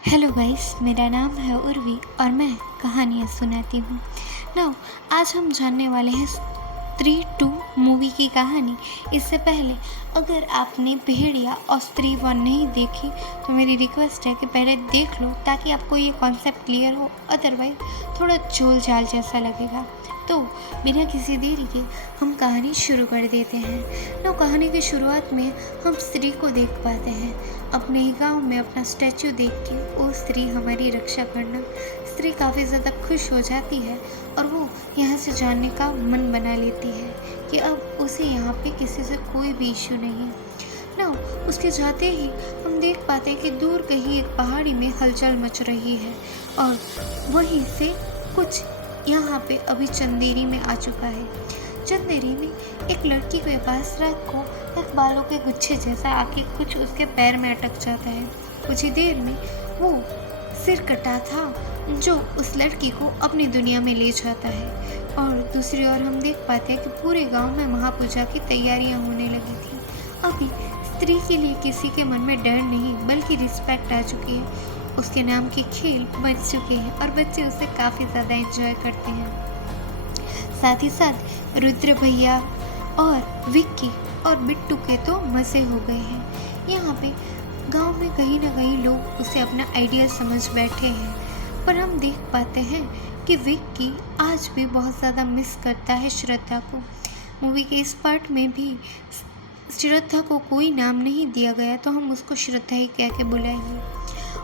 Hello guys, मेरा नाम है उर्वी और मैं कहानियाँ सुनाती हूँ। नाउ आज हम जानने वाले हैं स्त्री 2 मूवी की कहानी। इससे पहले अगर आपने भेड़िया और स्त्री 1 नहीं देखी तो मेरी रिक्वेस्ट है कि पहले देख लो ताकि आपको ये कॉन्सेप्ट क्लियर हो, अदरवाइज थोड़ा झोल झाल जैसा लगेगा। तो बिना किसी देरी के हम कहानी शुरू कर देते हैं। ना कहानी की शुरुआत में हम स्त्री को देख पाते हैं अपने ही गाँव में अपना स्टैचू देख के। वो स्त्री हमारी रक्षा करना। स्त्री काफ़ी ज़्यादा खुश हो जाती है और वो यहाँ से जाने का मन बना लेती है कि अब उसे यहाँ पे किसी से कोई भी इशू नहीं है ना। उसके जाते ही हम देख पाते हैं कि दूर कहीं एक पहाड़ी में हलचल मच रही है और वहीं से कुछ यहाँ पे अभी चंदेरी में आ चुका है। चंदेरी में एक लड़की के पास रात को एक बालों के गुच्छे जैसा आके कुछ उसके पैर में अटक जाता है। कुछ ही देर में वो सिर कटा था जो उस लड़की को अपनी दुनिया में ले जाता है। और दूसरी ओर हम देख पाते हैं कि पूरे गांव में महापूजा की तैयारियां होने लगी थी। अभी स्त्री के लिए किसी के मन में डर नहीं बल्कि रिस्पेक्ट आ चुकी है। उसके नाम के खेल बन चुके हैं और बच्चे उसे काफ़ी ज़्यादा एंजॉय करते हैं। साथ ही साथ रुद्र भैया और विक्की और बिट्टू के तो मज़े हो गए हैं। यहाँ पे गांव में कहीं ना कहीं लोग उसे अपना आइडिया समझ बैठे हैं, पर हम देख पाते हैं कि विक्की आज भी बहुत ज़्यादा मिस करता है श्रद्धा को। मूवी के इस पार्ट में भी श्रद्धा को कोई नाम नहीं दिया गया तो हम उसको श्रद्धा ही कह के बुलाएंगे।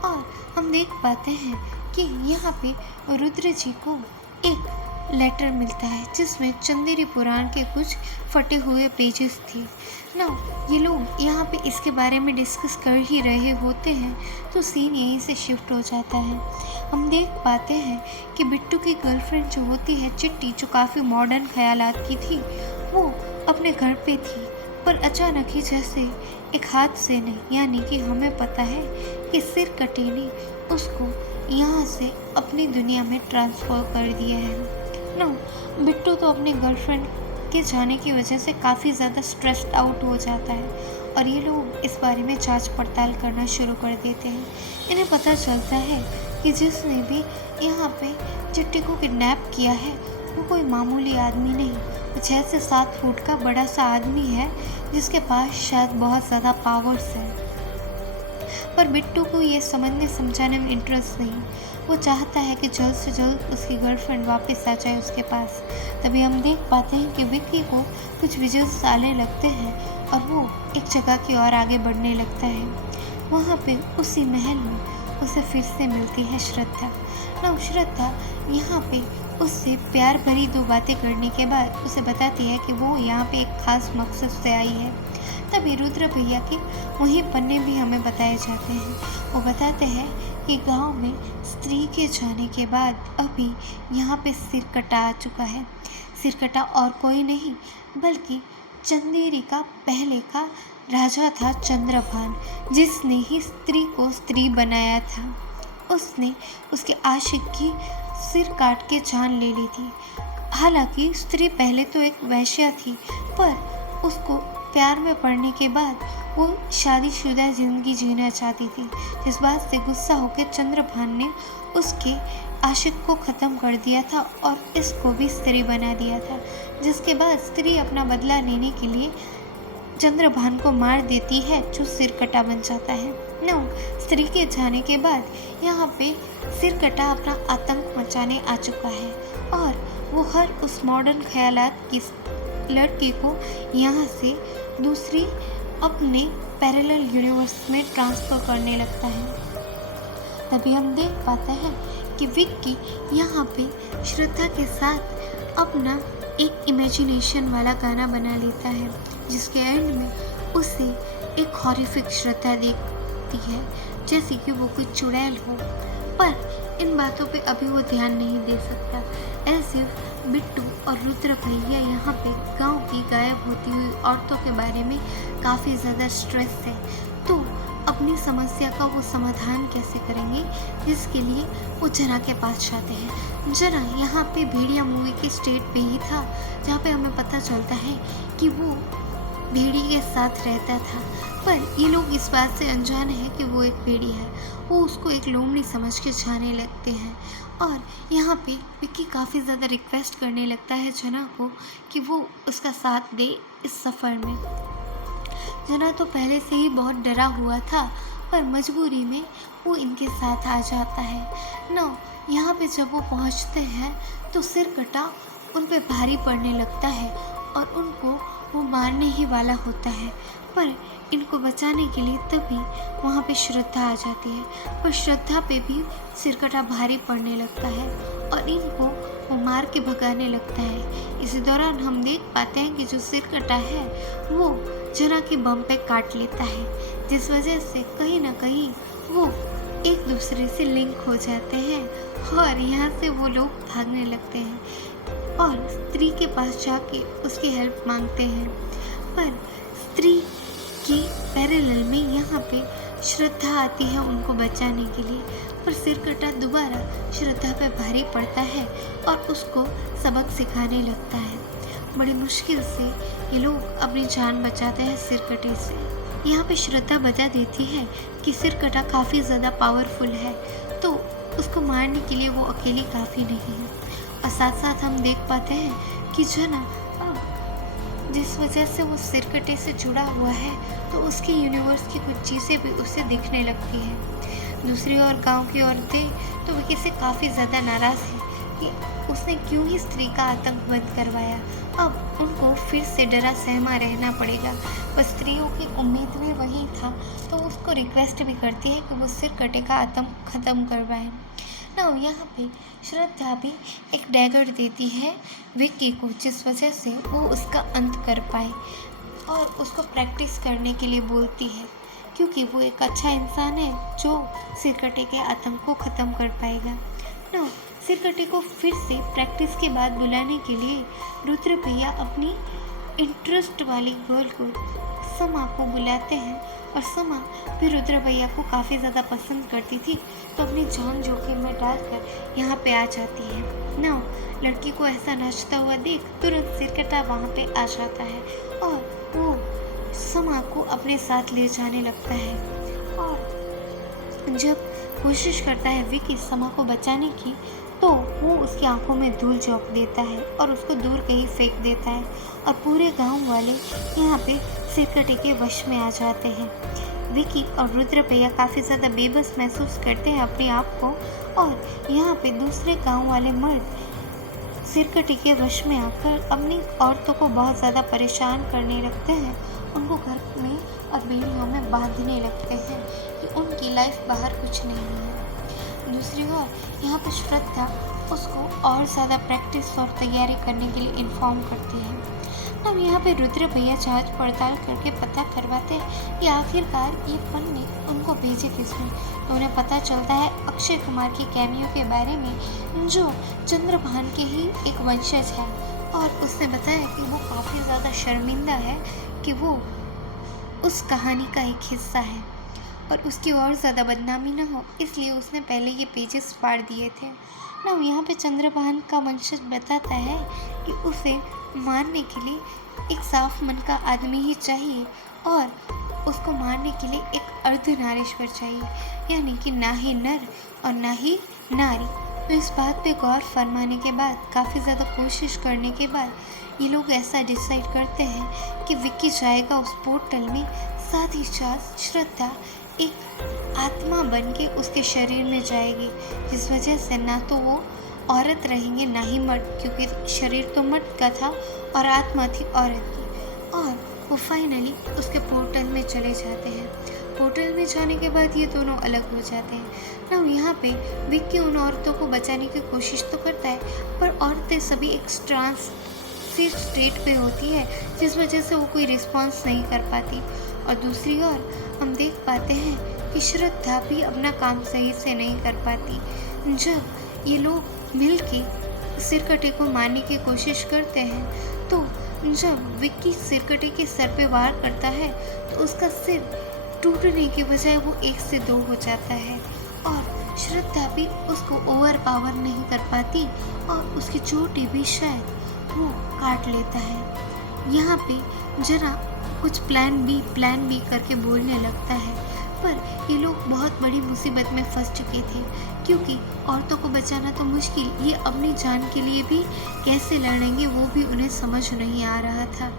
और हम देख पाते हैं कि यहाँ पे रुद्र जी को एक लेटर मिलता है जिसमें चंदेरी पुराण के कुछ फटे हुए पेजेस थे ना। ये लोग यहाँ पे इसके बारे में डिस्कस कर ही रहे होते हैं तो सीन यहीं से शिफ्ट हो जाता है। हम देख पाते हैं कि बिट्टू की गर्लफ्रेंड जो होती है चिट्टी, जो काफ़ी मॉडर्न ख्यालात की थी, वो अपने घर पे थी, पर अचानक ही जैसे एक हाथ से नहीं, यानी कि हमें पता है कि सिर कटे ने उसको यहाँ से अपनी दुनिया में ट्रांसफ़र कर दिया है ना। बिट्टू तो अपने गर्लफ्रेंड के जाने की वजह से काफ़ी ज़्यादा स्ट्रेस्ड आउट हो जाता है और ये लोग इस बारे में जांच पड़ताल करना शुरू कर देते हैं। इन्हें पता चलता है कि जिसने भी यहाँ पे चिट्टी को किडनैप किया है वो कोई मामूली आदमी नहीं, 6 से 7 फुट का बड़ा सा आदमी है जिसके पास शायद बहुत ज़्यादा पावर्स है। पर बिट्टू को ये समझने समझाने में इंटरेस्ट नहीं। वो चाहता है कि जल्द से जल्द उसकी गर्लफ्रेंड वापस आ जाए उसके पास। तभी हम देख पाते हैं कि विक्की को कुछ विजुअल्स आने लगते हैं और वो एक जगह की ओर आगे बढ़ने लगता है। वहाँ पे उसी महल में उसे फिर से मिलती है श्रद्धा ना। श्रद्धा यहाँ पे उससे प्यार भरी 2 बातें करने के बाद उसे बताती है कि वो यहाँ पे एक ख़ास मकसद से आई है। तभी रुद्र भैया के वही पन्ने भी हमें बताए जाते हैं। वो बताते हैं कि गांव में स्त्री के जाने के बाद अभी यहाँ पे सिरकटा आ चुका है। सिरकटा और कोई नहीं बल्कि चंदेरी का पहले का राजा था चंद्रभान, जिसने ही स्त्री को स्त्री बनाया था। उसने उसके आशिक की सिर काट के जान ले ली थी। हालांकि स्त्री पहले तो एक वैश्या थी, पर उसको प्यार में पड़ने के बाद वो शादीशुदा ज़िंदगी जीना चाहती थी। इस बात से गुस्सा होकर चंद्रभान ने उसके आशिक को ख़त्म कर दिया था और इसको भी स्त्री बना दिया था, जिसके बाद स्त्री अपना बदला लेने के लिए चंद्रभान को मार देती है जो सिरकटा बन जाता है ना। स्त्री के जाने के बाद यहाँ पे सिरकटा अपना आतंक मचाने आ चुका है और वो हर उस मॉडर्न ख्यालात की लड़की को यहाँ से दूसरी अपने पैरेलल यूनिवर्स में ट्रांसफ़र करने लगता है। तभी हम देख पाते हैं कि विक्की यहाँ पे श्रद्धा के साथ अपना एक इमेजिनेशन वाला गाना बना लेता है, जिसके एंड में उसे एक हॉरिफिक श्रद्धा देखती है जैसे कि वो कोई चुड़ैल हो। पर इन बातों पे अभी वो ध्यान नहीं दे सकता। ऐसे बिट्टू और रुद्र भैया यहाँ पे गांव की गायब होती हुई औरतों के बारे में काफ़ी ज़्यादा स्ट्रेस है, तो अपनी समस्या का वो समाधान कैसे करेंगे, जिसके लिए वो जना के पास जाते हैं। जना यहाँ पे भेड़िया मूवी के स्टेट पे ही था, जहाँ पे हमें पता चलता है कि वो भेड़ी के साथ रहता था, पर ये लोग इस बात से अनजान है कि वो एक भेड़ी है। वो उसको एक लोमड़ी समझ के जाने लगते हैं और यहाँ पे विक्की काफ़ी ज़्यादा रिक्वेस्ट करने लगता है जना को कि वो उसका साथ दे इस सफ़र में। जना तो पहले से ही बहुत डरा हुआ था, पर मजबूरी में वो इनके साथ आ जाता है ना। यहाँ पे जब वो पहुँचते हैं तो सिरकटा उन पे भारी पड़ने लगता है और उनको वो मारने ही वाला होता है, पर इनको बचाने के लिए तभी वहाँ पे श्रद्धा आ जाती है। पर श्रद्धा पे भी सिरकटा भारी पड़ने लगता है और इनको वो मार के भगाने लगता है। इसी दौरान हम देख पाते हैं कि जो सिरकटा है वो जना के बम पे काट लेता है, जिस वजह से कहीं ना कहीं वो एक दूसरे से लिंक हो जाते हैं और यहाँ से वो लोग भागने लगते हैं और स्त्री के पास जाके उसकी हेल्प मांगते हैं। पर स्त्री की पैरेलल में यहाँ पे श्रद्धा आती है उनको बचाने के लिए, पर सिरकटा दोबारा श्रद्धा पे भारी पड़ता है और उसको सबक सिखाने लगता है। बड़ी मुश्किल से ये लोग अपनी जान बचाते हैं सिरकटे से। यहाँ पे श्रद्धा बता देती है कि सिरकटा काफ़ी ज़्यादा पावरफुल है, तो उसको मारने के लिए वो अकेली काफ़ी नहीं है। और साथ साथ हम देख पाते हैं कि जना जिस वजह से वो सिरकटे से जुड़ा हुआ है तो उसके यूनिवर्स की कुछ चीज़ें भी उसे दिखने लगती हैं। दूसरी ओर गांव की औरतें तो विक्की से काफ़ी ज़्यादा नाराज़ हैं कि उसने क्यों ही स्त्री का आतंक बंद करवाया। अब उनको फिर से डरा सहमा रहना पड़ेगा। पर स्त्रियों की उम्मीद में वही था, तो उसको रिक्वेस्ट भी करती है कि वो सिरकटे का आतंक ख़त्म करवाए ना। यहाँ पे श्रद्धा भी एक डैगर देती है विक्की को, जिस वजह से वो उसका अंत कर पाए और उसको प्रैक्टिस करने के लिए बोलती है, क्योंकि वो एक अच्छा इंसान है जो सिरकटे के आतंक को ख़त्म कर पाएगा ना। सिरकटे को फिर से प्रैक्टिस के बाद बुलाने के लिए रुद्र भैया अपनी इंटरेस्ट वाली गर्ल को समा को बुलाते हैं और समा भी रुद्र भैया को काफ़ी ज़्यादा पसंद करती थी, तो अपनी जान जोखिम में डालकर यहाँ पे आ जाती है ना। लड़की को ऐसा नाचता हुआ देख तुरंत सिरकटा वहाँ पे आ जाता है और वो समा को अपने साथ ले जाने लगता है और जब कोशिश करता है विक्की समा को बचाने की, तो वो उसकी आंखों में धूल झोंक देता है और उसको दूर कहीं फेंक देता है और पूरे गांव वाले यहाँ पे सिरकटे के वश में आ जाते हैं। विक्की और रुद्र भैया काफ़ी ज़्यादा बेबस महसूस करते हैं अपने आप को और यहाँ पे दूसरे गांव वाले मर्द सिरकटे के वश में आकर अपनी औरतों को बहुत ज़्यादा परेशान करने लगते हैं। उनको घर में और बेड़ियों में बांधने लगते हैं कि उनकी लाइफ बाहर कुछ नहीं है। दूसरी ओर यहाँ पर श्रद्धा उसको और ज़्यादा प्रैक्टिस और तैयारी करने के लिए इन्फॉर्म करती है। अब यहाँ पे रुद्र भैया जांच पड़ताल करके पता करवाते हैं कि आखिरकार ये पन्ने उनको भेजे किसने। तो उन्हें पता चलता है अक्षय कुमार की कैमियो के बारे में, जो चंद्रभान के ही एक वंशज है और उसने बताया कि वो काफ़ी ज़्यादा शर्मिंदा है कि वो उस कहानी का एक हिस्सा है और उसकी और ज़्यादा बदनामी ना हो, इसलिए उसने पहले ये पेजेस फाड़ दिए थे ना। यहाँ पे चंद्रभान का वंशज बताता है कि उसे मारने के लिए एक साफ मन का आदमी ही चाहिए और उसको मारने के लिए एक अर्धनारीश्वर चाहिए, यानी कि ना ही नर और ना ही नारी। तो इस बात पे गौर फरमाने के बाद, काफ़ी ज़्यादा कोशिश करने के बाद ये लोग ऐसा डिसाइड करते हैं कि विक्की जाएगा उस पोर्टल में, साथ ही साथ श्रद्धा एक आत्मा बन के उसके शरीर में जाएगी, जिस वजह से ना तो वो औरत रहेंगे ना ही मर्द, क्योंकि शरीर तो मर्द का था और आत्मा थी औरत की। और वो फाइनली उसके पोर्टल में चले जाते हैं। पोर्टल में जाने के बाद ये दोनों अलग हो जाते हैं ना। यहाँ पे विक्की उन औरतों को बचाने की कोशिश तो करता है, पर औरतें सभी एक ट्रांसिट स्टेट पे होती है, जिस वजह से वो कोई रिस्पॉन्स नहीं कर पाती। और दूसरी ओर हम देख पाते हैं कि श्रद्धा भी अपना काम सही से नहीं कर पाती। जब ये लोग मिलके सिरकटे को मारने की कोशिश करते हैं, तो जब विक्की सिरकटे के सर पे वार करता है तो उसका सिर टूटने के बजाय वो 1 से 2 हो जाता है और श्रद्धा भी उसको ओवर पावर नहीं कर पाती और उसकी चोटी भी शायद वो काट लेता है। यहाँ पे जरा कुछ प्लान बी करके बोलने लगता है। पर ये लोग बहुत बड़ी मुसीबत में फंस चुके थे, क्योंकि औरतों को बचाना तो मुश्किल, ये अपनी जान के लिए भी कैसे लड़ेंगे वो भी उन्हें समझ नहीं आ रहा था।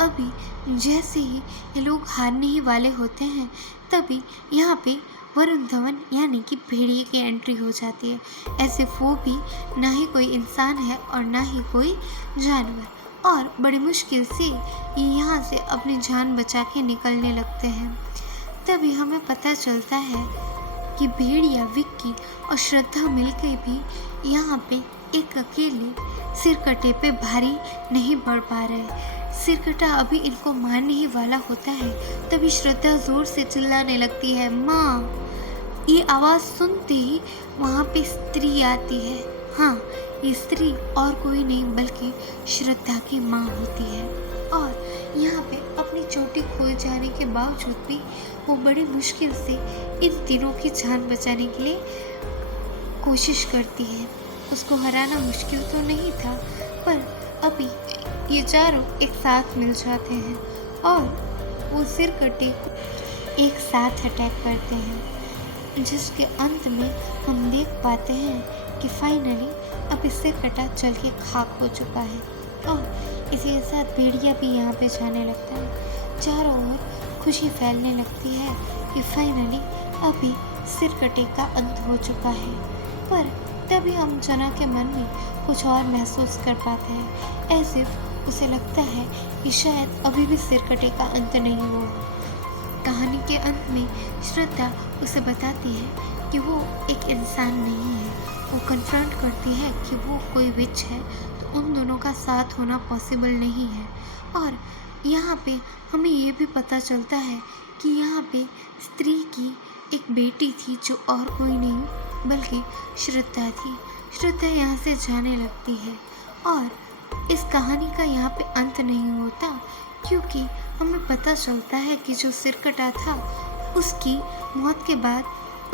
अभी जैसे ही ये लोग हारने ही वाले होते हैं, तभी यहाँ पे वरुण धवन यानी कि भेड़िए की एंट्री हो जाती है। ऐसे वो भी ना ही कोई इंसान है और ना ही कोई जानवर, और बड़ी मुश्किल से ये यहाँ से अपनी जान बचा के निकलने लगते हैं। तभी हमें पता चलता है कि भेड़िया, विक्की और श्रद्धा मिलकर भी यहाँ पे एक अकेले सिरकटे पे भारी नहीं पड़ पा रहे। सिरकटा अभी इनको मारने ही वाला होता है। तभी श्रद्धा जोर से चिल्लाने लगती है, माँ। ये आवाज़ सुनते ही वहाँ पे स्त्री आती है। हाँ, ये स्त्री और कोई नहीं बल्कि श्रद्धा की माँ होती है, और यहाँ पे अपनी चोटी खो जाने के बावजूद भी वो बड़ी मुश्किल से इन तीनों की जान बचाने के लिए कोशिश करती है। उसको हराना मुश्किल तो नहीं था, पर अभी ये चारों एक साथ मिल जाते हैं और वो सिरकटे को एक साथ अटैक करते हैं, जिसके अंत में हम देख पाते हैं कि फाइनली अब इससे कटा चल के खाक हो चुका है, और इसी के साथ भेड़िया भी यहाँ पे जाने लगता है। चारों ओर खुशी फैलने लगती है कि फाइनली अभी सिरकटे का अंत हो चुका है। पर तभी हम जना के मन में कुछ और महसूस कर पाते हैं, ऐसे उसे लगता है कि शायद अभी भी सिरकटे का अंत नहीं हुआ। कहानी के अंत में श्रद्धा उसे बताती है कि वो एक इंसान नहीं है। वो कन्फ्रंट करती है कि वो कोई विच है, तो उन दोनों का साथ होना पॉसिबल नहीं है। और यहाँ पे हमें ये भी पता चलता है कि यहाँ पे स्त्री की एक बेटी थी जो और कोई नहीं बल्कि श्रद्धा थी। श्रद्धा यहाँ से जाने लगती है, और इस कहानी का यहाँ पे अंत नहीं होता, क्योंकि हमें पता चलता है कि जो सिरकटा था उसकी मौत के बाद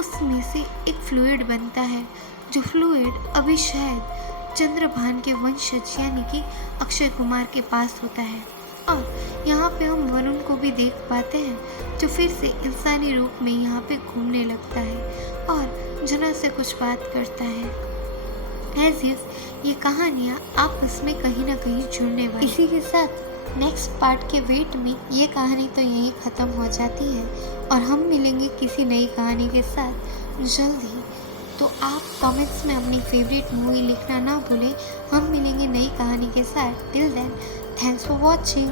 उसमें से एक फ्लूइड बनता है, जो फ्लूइड अभी शायद चंद्रभान के वंशज यानी कि अक्षय कुमार के पास होता है। और यहाँ पे हम वरुण को भी देख पाते हैं, जो फिर से इंसानी रूप में यहाँ पे घूमने लगता है और जना से कुछ बात करता है। एज इफ ये कहानियाँ आपस में कहीं ना कहीं जुड़ने वाली। इसी के साथ नेक्स्ट पार्ट के वेट में ये कहानी तो यहीं ख़त्म हो जाती है, और हम मिलेंगे किसी नई कहानी के साथ जल्द ही। तो आप कमेंट्स में अपनी फेवरेट मूवी लिखना ना भूलें। हम मिलेंगे नई कहानी के साथ। Till then, thanks for watching.